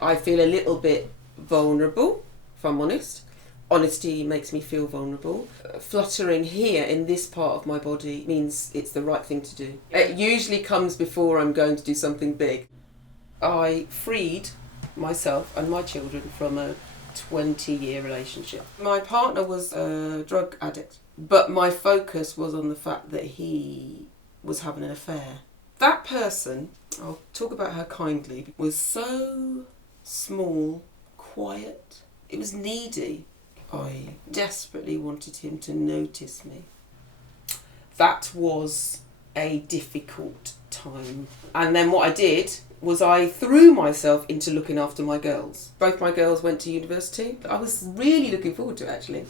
I feel a little bit vulnerable, if I'm honest. Honesty makes me feel vulnerable. Fluttering here in this part of my body means it's the right thing to do. It usually comes before I'm going to do something big. I freed myself and my children from a 20-year relationship. My partner was a drug addict, but my focus was on the fact that he was having an affair. That person, I'll talk about her kindly, was so small, quiet. It was needy. I desperately wanted him to notice me. That was a difficult time. And then what I did was I threw myself into looking after my girls. Both my girls went to university. I was really looking forward to it, actually.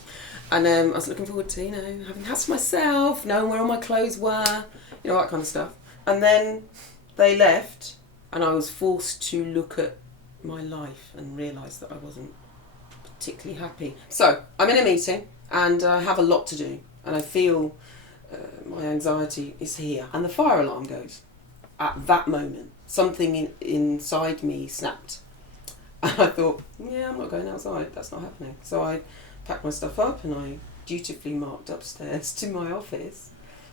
And I was looking forward to, having a house for myself, knowing where all my clothes were, that kind of stuff. And then they left and I was forced to look at my life and realise that I wasn't particularly happy. So I'm in a meeting and I have a lot to do and I feel my anxiety is here and the fire alarm goes. At that moment, something inside me snapped. And I thought, I'm not going outside, that's not happening. So I packed my stuff up and I dutifully marched upstairs to my office,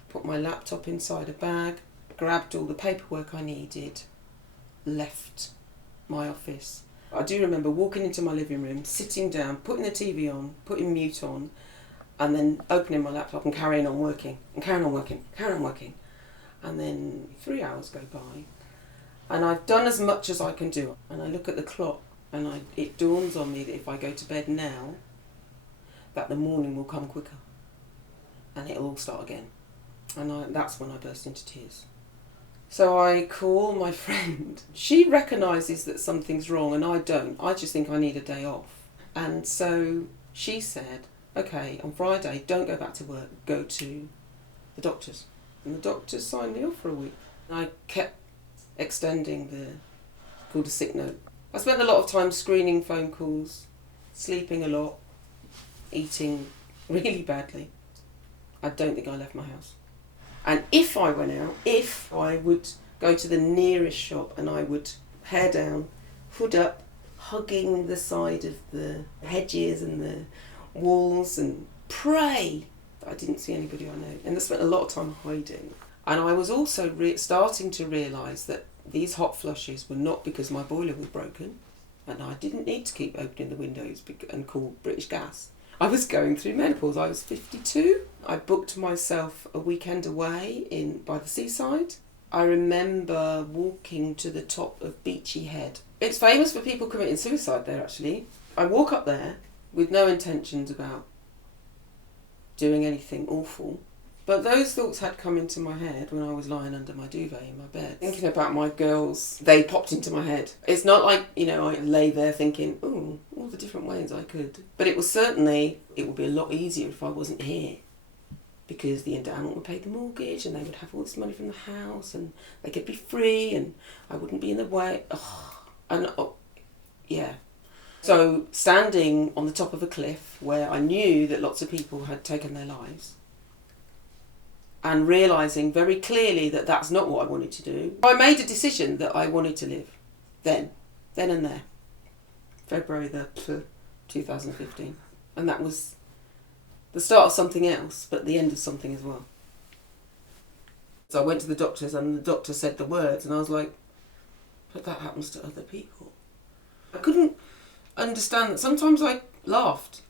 put my laptop inside a bag, grabbed all the paperwork I needed, left my office. I do remember walking into my living room, sitting down, putting the TV on, putting mute on, and then opening my laptop and carrying on working. And then 3 hours go by and I've done as much as I can do. And I look at the clock and it dawns on me that if I go to bed now, that the morning will come quicker and it'll all start again. And that's when I burst into tears. So I call my friend. She recognises that something's wrong and I don't. I just think I need a day off. And so she said, okay, on Friday, don't go back to work, go to the doctors. And the doctors signed me off for a week. I kept extending called a sick note. I spent a lot of time screening phone calls, sleeping a lot, eating really badly. I don't think I left my house. And if I went out, I would go to the nearest shop and I would hair down, hood up, hugging the side of the hedges and the walls and pray that I didn't see anybody I know. And I spent a lot of time hiding. And I was also starting to realise that these hot flushes were not because my boiler was broken and I didn't need to keep opening the windows and call British Gas. I was going through menopause. I was 52. I booked myself a weekend away by the seaside. I remember walking to the top of Beachy Head. It's famous for people committing suicide there, actually. I walk up there with no intentions about doing anything awful. But those thoughts had come into my head when I was lying under my duvet in my bed. Thinking about my girls, they popped into my head. It's not like, I lay there thinking, ooh, all the different ways I could. But it would be a lot easier if I wasn't here. Because the endowment would pay the mortgage and they would have all this money from the house and they could be free and I wouldn't be in the way. Yeah. So standing on the top of a cliff where I knew that lots of people had taken their lives, and realising very clearly that that's not what I wanted to do. I made a decision that I wanted to live. Then and there. February 2015. And that was the start of something else, but the end of something as well. So I went to the doctors and the doctor said the words and I was like, but that happens to other people. I couldn't understand that. Sometimes I laughed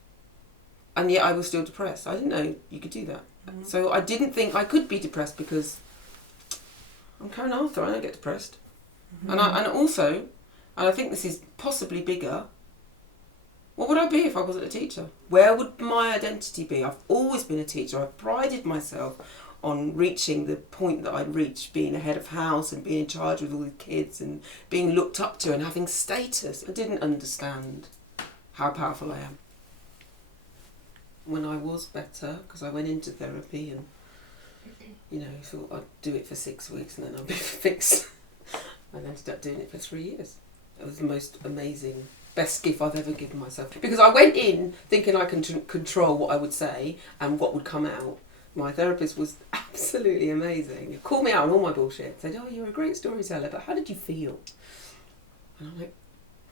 and yet I was still depressed. I didn't know you could do that. Mm-hmm. So I didn't think I could be depressed because I'm Karen Arthur, I don't get depressed. Mm-hmm. And I think this is possibly bigger, what would I be if I wasn't a teacher? Where would my identity be? I've always been a teacher. I've prided myself on reaching the point that I'd reached, being a head of house and being in charge of all the kids and being looked up to and having status. I didn't understand how powerful I am. When I was better, because I went into therapy and, thought I'd do it for 6 weeks and then I'd be fixed. I ended up doing it for 3 years. It was the most amazing, best gift I've ever given myself. Because I went in thinking I can control what I would say and what would come out. My therapist was absolutely amazing. He called me out on all my bullshit. Said, oh, you're a great storyteller, but how did you feel? And I'm like,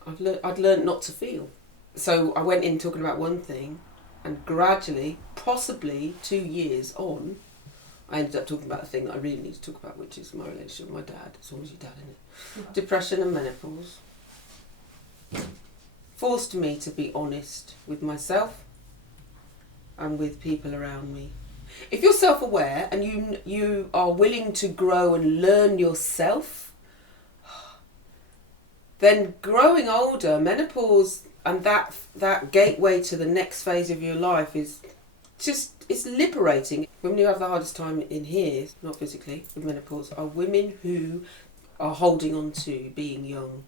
I'd learned not to feel. So I went in talking about one thing, and gradually, possibly 2 years on, I ended up talking about the thing that I really need to talk about, which is my relationship with my dad. It's always your dad, isn't it? Mm-hmm. Depression and menopause forced me to be honest with myself and with people around me. If you're self-aware and you are willing to grow and learn yourself, then growing older, menopause and that gateway to the next phase of your life is just, it's liberating. Women who have the hardest time in here, not physically, with menopause, are women who are holding on to being young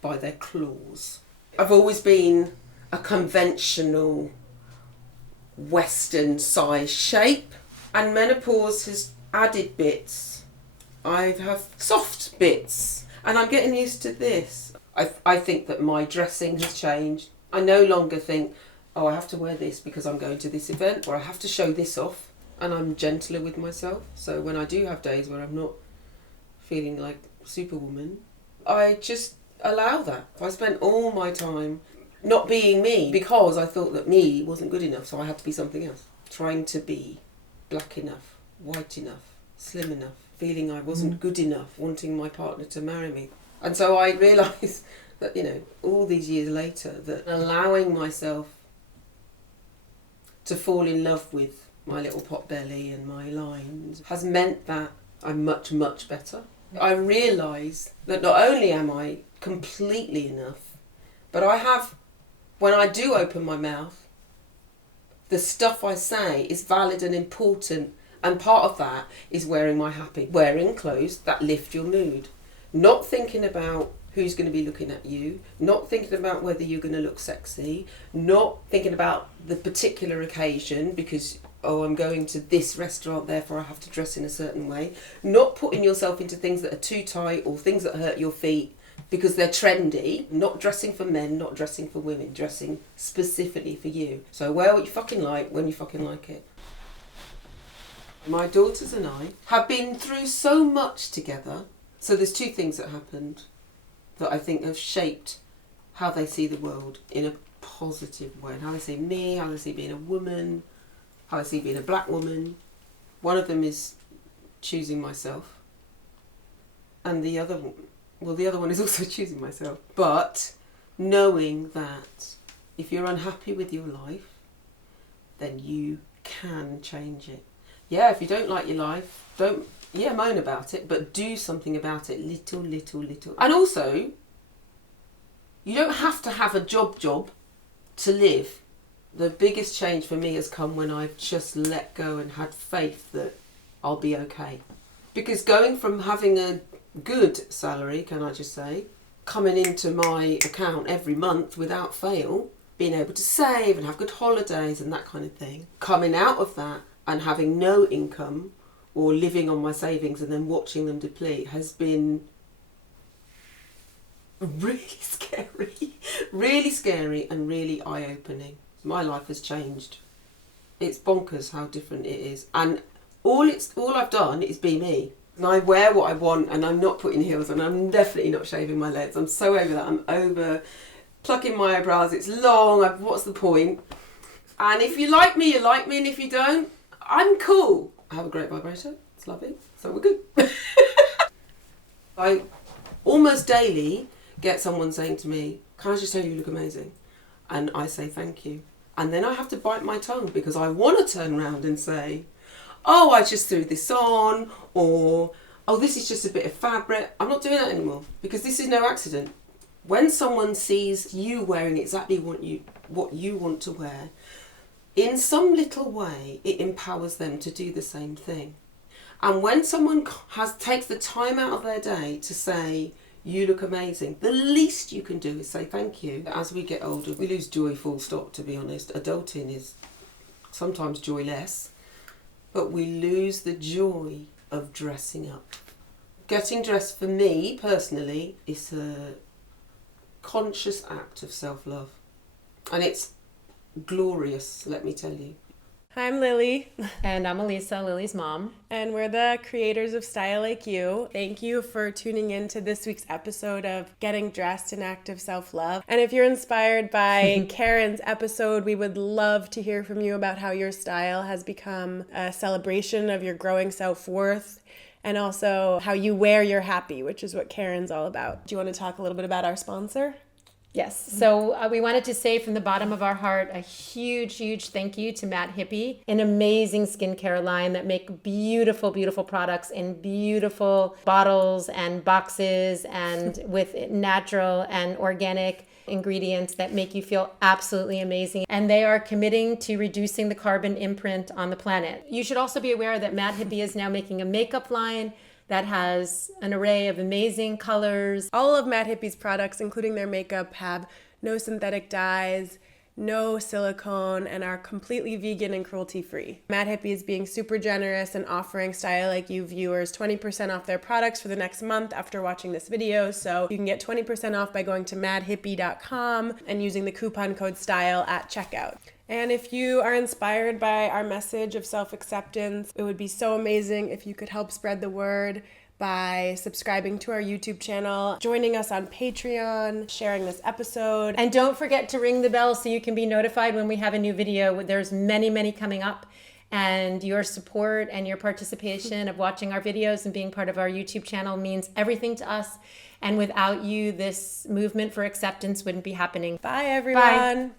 by their claws. I've always been a conventional Western size shape, and menopause has added bits. I have soft bits, and I'm getting used to this. I think that my dressing has changed. I no longer think, oh, I have to wear this because I'm going to this event, or I have to show this off, and I'm gentler with myself. So when I do have days where I'm not feeling like Superwoman, I just allow that. I spent all my time not being me because I thought that me wasn't good enough, so I had to be something else. Trying to be black enough, white enough, slim enough, feeling I wasn't good enough, wanting my partner to marry me. And so I realised that, you know, all these years later, that allowing myself to fall in love with my little pot belly and my lines has meant that I'm much, much better. I realise that not only am I completely enough, but I have, when I do open my mouth, the stuff I say is valid and important, and part of that is wearing my happy. Wearing clothes that lift your mood. Not thinking about who's going to be looking at you, not thinking about whether you're going to look sexy, not thinking about the particular occasion because, oh, I'm going to this restaurant, therefore I have to dress in a certain way, not putting yourself into things that are too tight or things that hurt your feet because they're trendy, not dressing for men, not dressing for women, dressing specifically for you. So wear what you fucking like when you fucking like it. My daughters and I have been through so much together. So there's two things that happened that I think have shaped how they see the world in a positive way. How they see me, how they see being a woman, how they see being a black woman. One of them is choosing myself. And the other one is also choosing myself. But knowing that if you're unhappy with your life, then you can change it. Yeah, if you don't like your life, don't moan about it, but do something about it, little. And also, you don't have to have a job to live. The biggest change for me has come when I've just let go and had faith that I'll be okay. Because going from having a good salary, can I just say, coming into my account every month without fail, being able to save and have good holidays and that kind of thing, coming out of that and having no income or living on my savings and then watching them deplete has been really scary and really eye-opening. My life has changed. It's bonkers how different it is. And all I've done is be me. And I wear what I want, and I'm not putting heels on. I'm definitely not shaving my legs. I'm so over that. I'm over plucking my eyebrows. It's long. What's the point? And if you like me, you like me. And if you don't, I'm cool. I have a great vibrator. It's lovely. So we're good. I almost daily get someone saying to me, can I just tell you look amazing? And I say thank you. And then I have to bite my tongue because I want to turn around and say, oh, I just threw this on, or, oh, this is just a bit of fabric. I'm not doing that anymore because this is no accident. When someone sees you wearing exactly what you want to wear, in some little way, it empowers them to do the same thing. And when someone takes the time out of their day to say, you look amazing, the least you can do is say thank you. As we get older, we lose joy full stop, to be honest. Adulting is sometimes joyless, but we lose the joy of dressing up. Getting dressed for me, personally, is a conscious act of self-love. And it's glorious, let me tell you. Hi, I'm Lily. And I'm Elisa, Lily's mom. And we're the creators of StyleLikeU. Thank you for tuning in to this week's episode of Getting Dressed in Active Self-Love. And if you're inspired by Karen's episode, we would love to hear from you about how your style has become a celebration of your growing self-worth, and also how you wear your happy, which is what Karen's all about. Do you want to talk a little bit about our sponsor? Yes. So we wanted to say from the bottom of our heart a huge thank you to Mad Hippie, an amazing skincare line that make beautiful, beautiful products in beautiful bottles and boxes and with natural and organic ingredients that make you feel absolutely amazing. And they are committing to reducing the carbon imprint on the planet. You should also be aware that Mad Hippie is now making a makeup line that has an array of amazing colors. All of Mad Hippie's products, including their makeup, have no synthetic dyes, no silicone, and are completely vegan and cruelty-free. Mad Hippie is being super generous and offering StyleLikeU viewers 20% off their products for the next month after watching this video. So you can get 20% off by going to madhippie.com and using the coupon code STYLE at checkout. And if you are inspired by our message of self-acceptance, it would be so amazing if you could help spread the word by subscribing to our YouTube channel, joining us on Patreon, sharing this episode. And don't forget to ring the bell so you can be notified when we have a new video. There's many coming up. And your support and your participation of watching our videos and being part of our YouTube channel means everything to us. And without you, this movement for acceptance wouldn't be happening. Bye, everyone. Bye.